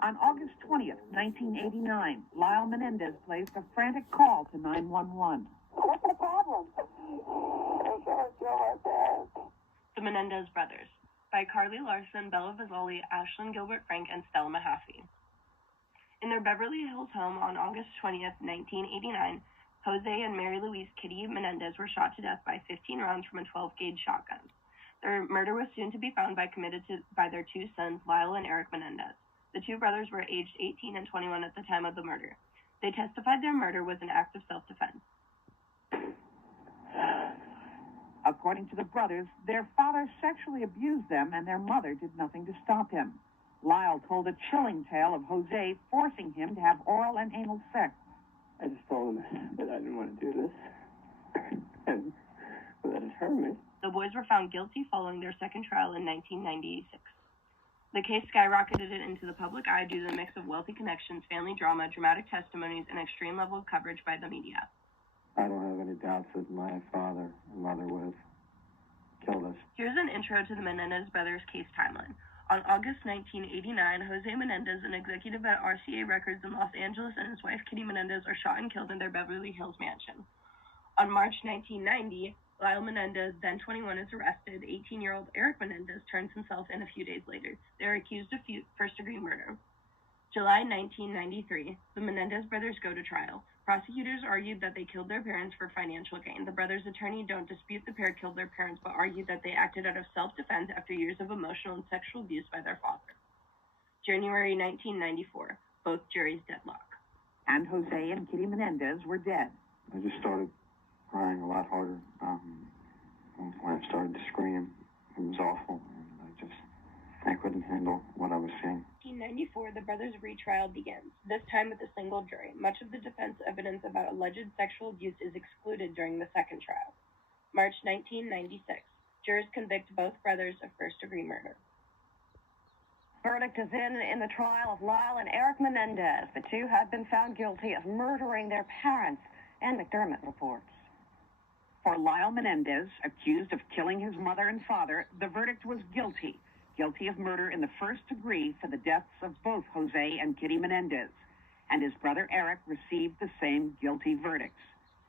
On August 20th, 1989, Lyle Menendez placed a frantic call to 911. What's the problem? I can't kill my parents. The Menendez Brothers by Carly Larson, Bella Vizzoli, Ashlyn Gilbert Frank, and Stella Mahaffey. In their Beverly Hills home on August 20th, 1989, Jose and Mary Louise Kitty Menendez were shot to death by 15 rounds from a 12-gauge shotgun. Their murder was soon to be found by their two sons, Lyle and Eric Menendez. The two brothers were aged 18 and 21 at the time of the murder. They testified their murder was an act of self-defense. According to the brothers, their father sexually abused them and their mother did nothing to stop him. Lyle told a chilling tale of Jose forcing him to have oral and anal sex. I just told him that I didn't want to do this, and that it hurt me. The boys were found guilty following their second trial in 1996. The case skyrocketed into the public eye due to the mix of wealthy connections, family drama, dramatic testimonies, and extreme level of coverage by the media. I don't have any doubts that my father and mother would have killed us. Here's an intro to the Menendez brothers case timeline. On August 1989, Jose Menendez, an executive at RCA Records in Los Angeles, and his wife Kitty Menendez are shot and killed in their Beverly Hills mansion. On March 1990, Lyle Menendez, then 21, is arrested. 18-year-old Eric Menendez turns himself in a few days later. They are accused of first-degree murder. July 1993, the Menendez brothers go to trial. Prosecutors argued that they killed their parents for financial gain. The brothers' attorney don't dispute the pair killed their parents, but argued that they acted out of self-defense after years of emotional and sexual abuse by their father. January 1994, both juries deadlock. And Jose and Kitty Menendez were dead. I just started crying a lot harder when I started to scream. It was awful. I couldn't handle what I was seeing. 1994, the brothers' retrial begins, this time with a single jury. Much of the defense evidence about alleged sexual abuse is excluded during the second trial. March 1996, jurors convict both brothers of first-degree murder. Verdict is in the trial of Lyle and Eric Menendez. The two have been found guilty of murdering their parents, and McDermott reports. For Lyle Menendez, accused of killing his mother and father, the verdict was guilty. Guilty of murder in the first degree for the deaths of both Jose and Kitty Menendez, and his brother Eric received the same guilty verdicts.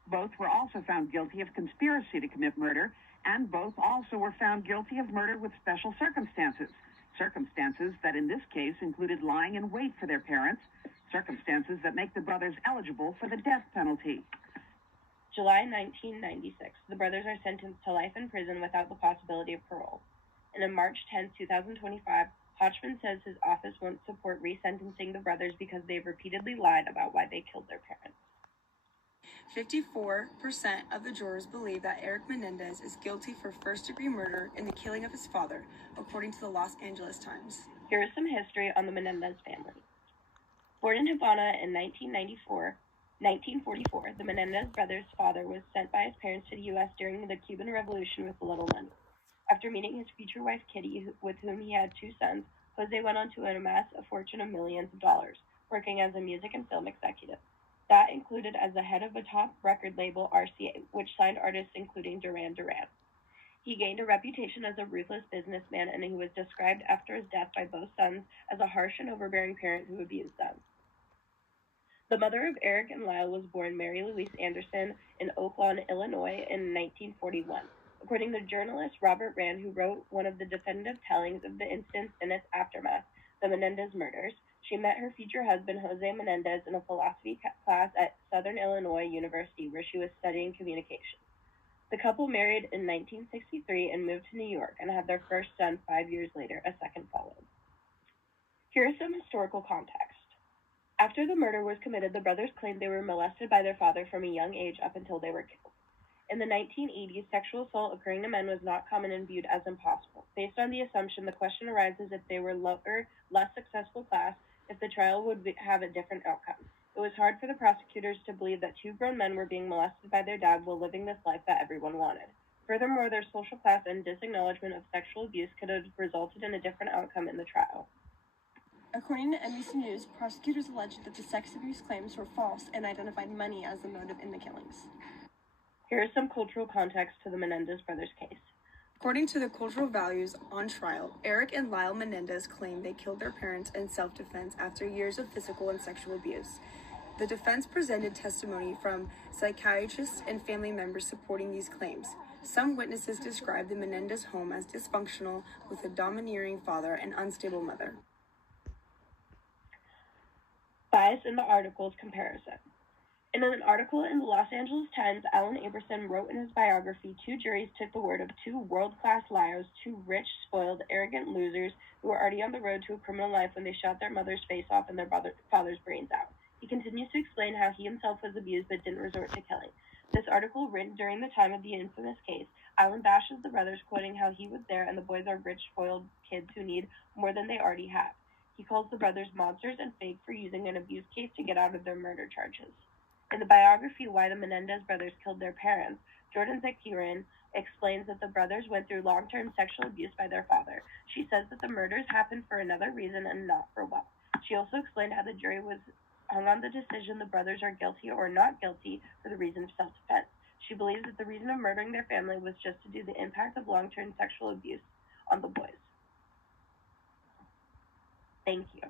Both were also found guilty of conspiracy to commit murder, and both also were found guilty of murder with special circumstances, circumstances that in this case included lying in wait for their parents, circumstances that make the brothers eligible for the death penalty. July 1996, the brothers are sentenced to life in prison without the possibility of parole. And on March 10, 2025, Hodgman says his office won't support resentencing the brothers because they've repeatedly lied about why they killed their parents. 54% of the jurors believe that Eric Menendez is guilty for first-degree murder in the killing of his father, according to the Los Angeles Times. Here is some history on the Menendez family. Born in Havana in 1944, the Menendez brothers' father was sent by his parents to the U.S. during the Cuban Revolution with little money. After meeting his future wife Kitty, with whom he had two sons, Jose went on to amass a fortune of millions of dollars, working as a music and film executive. That included as the head of a top record label, RCA, which signed artists including Duran Duran. He gained a reputation as a ruthless businessman, and he was described after his death by both sons as a harsh and overbearing parent who abused them. The mother of Eric and Lyle was born Mary Louise Anderson in Oak Lawn, Illinois in 1941. According to journalist Robert Rand, who wrote one of the definitive tellings of the incidents in its aftermath, the Menendez murders, she met her future husband, Jose Menendez, in a philosophy class at Southern Illinois University, where she was studying communication. The couple married in 1963 and moved to New York and had their first son 5 years later. A second followed. Here is some historical context. After the murder was committed, the brothers claimed they were molested by their father from a young age up until they were killed. In the 1980s, sexual assault occurring to men was not common and viewed as impossible. Based on the assumption, the question arises if they were lower, less successful class, if the trial would have a different outcome. It was hard for the prosecutors to believe that two grown men were being molested by their dad while living this life that everyone wanted. Furthermore, their social class and disacknowledgement of sexual abuse could have resulted in a different outcome in the trial. According to NBC News, prosecutors alleged that the sex abuse claims were false and identified money as the motive in the killings. Here is some cultural context to the Menendez brothers case. According to the cultural values on trial, Eric and Lyle Menendez claim they killed their parents in self-defense after years of physical and sexual abuse. The defense presented testimony from psychiatrists and family members supporting these claims. Some witnesses described the Menendez home as dysfunctional, with a domineering father and unstable mother. Bias in the article's comparison. In an article in the Los Angeles Times, Alan Aberson wrote in his biography, 2 juries took the word of 2 world-class liars, 2 rich, spoiled, arrogant losers who were already on the road to a criminal life when they shot their mother's face off and their father's brains out. He continues to explain how he himself was abused but didn't resort to killing. This article, written during the time of the infamous case, Alan bashes the brothers, quoting how he was there and the boys are rich, spoiled kids who need more than they already have. He calls the brothers monsters and fake for using an abuse case to get out of their murder charges. In the biography, Why the Menendez Brothers Killed Their Parents, Jordan Zakiran explains that the brothers went through long-term sexual abuse by their father. She says that the murders happened for another reason and not for wealth. She also explained how the jury was hung on the decision the brothers are guilty or not guilty for the reason of self-defense. She believes that the reason of murdering their family was just to do the impact of long-term sexual abuse on the boys. Thank you.